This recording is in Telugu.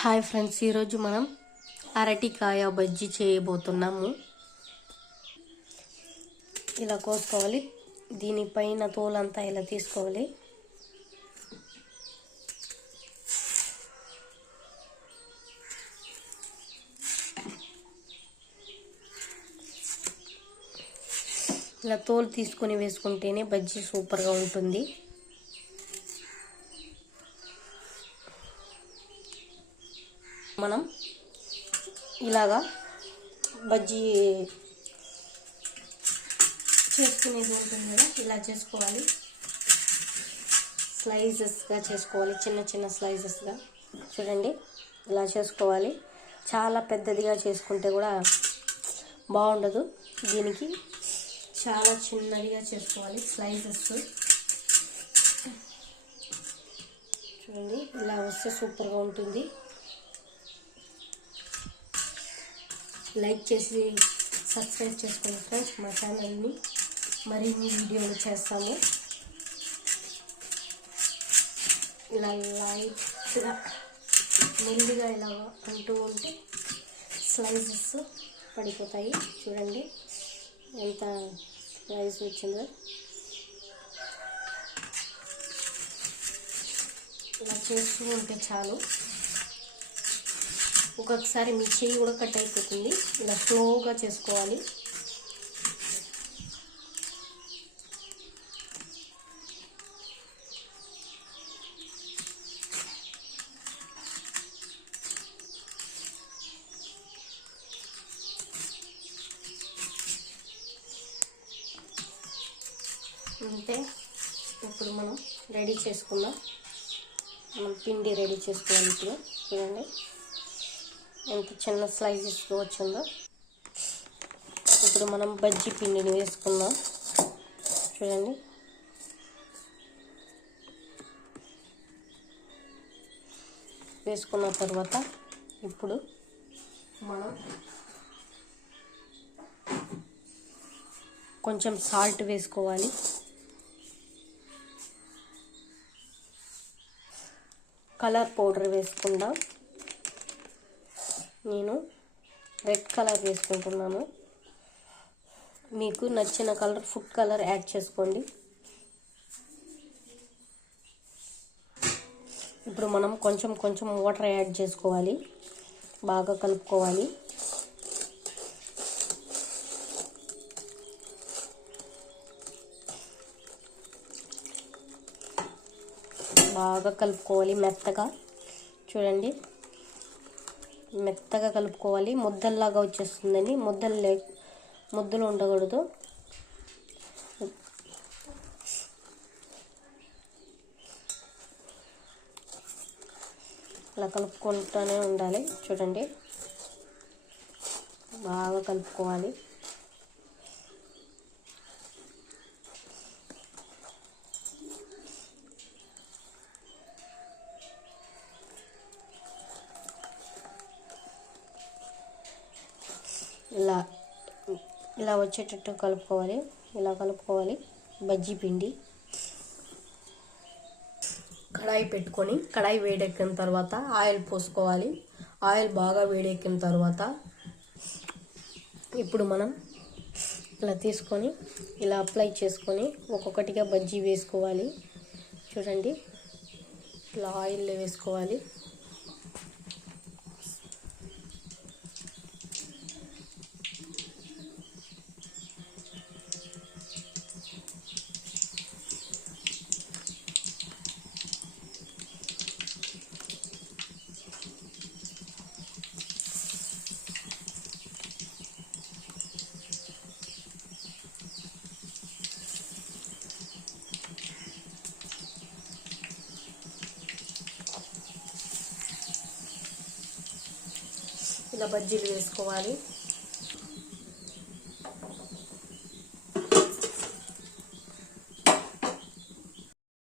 హాయ్ ఫ్రెండ్స్, ఈరోజు మనం అరటికాయ బజ్జీ చేయబోతున్నాము. ఇలా కోసుకోవాలి. దీనిపైన తోలంతా ఇలా తీసుకోవాలి. ఇలా తోలు తీసుకొని వేసుకుంటేనే బజ్జీ సూపర్గా ఉంటుంది. మనం ఇలాగా బజ్జీ చేసుకునేది ఉంటుంది కదా, ఇలా చేసుకోవాలి. స్లైసెస్గా చేసుకోవాలి, చిన్న చిన్న స్లైసెస్గా. చూడండి, ఇలా చేసుకోవాలి. చాలా పెద్దదిగా చేసుకుంటే కూడా బాగుండదు. దీనికి చాలా చిన్నదిగా చేసుకోవాలి స్లైసెస్. చూడండి, ఇలా వస్తే సూపర్గా ఉంటుంది. లైక్ చేసి సబ్స్క్రైబ్ చేసుకోండి ఫ్రెండ్స్. మా ఛానల్ని మరిన్ని వీడియోలు చేస్తాము. ఇలా లైట్గా మెల్లిగా ఇలా అంటూ ఉంటే స్లైసెస్ పడిపోతాయి. చూడండి ఎంత స్లైస్ వచ్చిందో. ఇలా చేస్తూ ఉంటే చాలు. ఒక్కొక్కసారి మీ చెయ్యి కూడా కట్ అయిపోతుంది. ఇలా స్లోగా చేసుకోవాలి. అంతే. ఇప్పుడు మనం రెడీ చేసుకుందాం. మనం పిండి రెడీ చేసుకోవాలి. ఇప్పుడు చూడండి ఎంత చిన్న స్లైసెస్ వచ్చిందో. ఇప్పుడు మనం బజ్జీ పిండిని వేసుకుందాం. చూడండి, వేసుకున్న తర్వాత ఇప్పుడు మనం కొంచెం సాల్ట్ వేసుకోవాలి. కలర్ పౌడర్ వేసుకుందాం. నేను రెడ్ కలర్ వేసుకుంటున్నాను. మీకు నచ్చిన కలర్, ఫుడ్ కలర్ యాడ్ చేసుకోండి. ఇప్పుడు మనం కొంచెం కొంచెం వాటర్ యాడ్ చేసుకోవాలి. బాగా కలుపుకోవాలి. బాగా కలుపుకోవాలి మెత్తగా. చూడండి, మెత్తగా కలుపుకోవాలి. ముద్దల్లాగా వచ్చేస్తుందని, ముద్దలు ఉండకూడదు. అలా కలుపుకుంటూనే ఉండాలి. చూడండి, బాగా కలుపుకోవాలి. ఇలా వచ్చేటట్టు కలుపుకోవాలి. ఇలా కలుపుకోవాలి బజ్జీ పిండి. కడాయి పెట్టుకొని, కడాయి వేడెక్కిన తర్వాత ఆయిల్ పోసుకోవాలి. ఆయిల్ బాగా వేడెక్కిన తర్వాత ఇప్పుడు మనం ఇలా తీసుకొని ఇలా అప్లై చేసుకొని ఒక్కొక్కటిగా బజ్జీ వేసుకోవాలి. చూడండి, ఇలా ఆయిల్లో వేసుకోవాలి. ఇలా బజ్జీలు వేసుకోవాలి.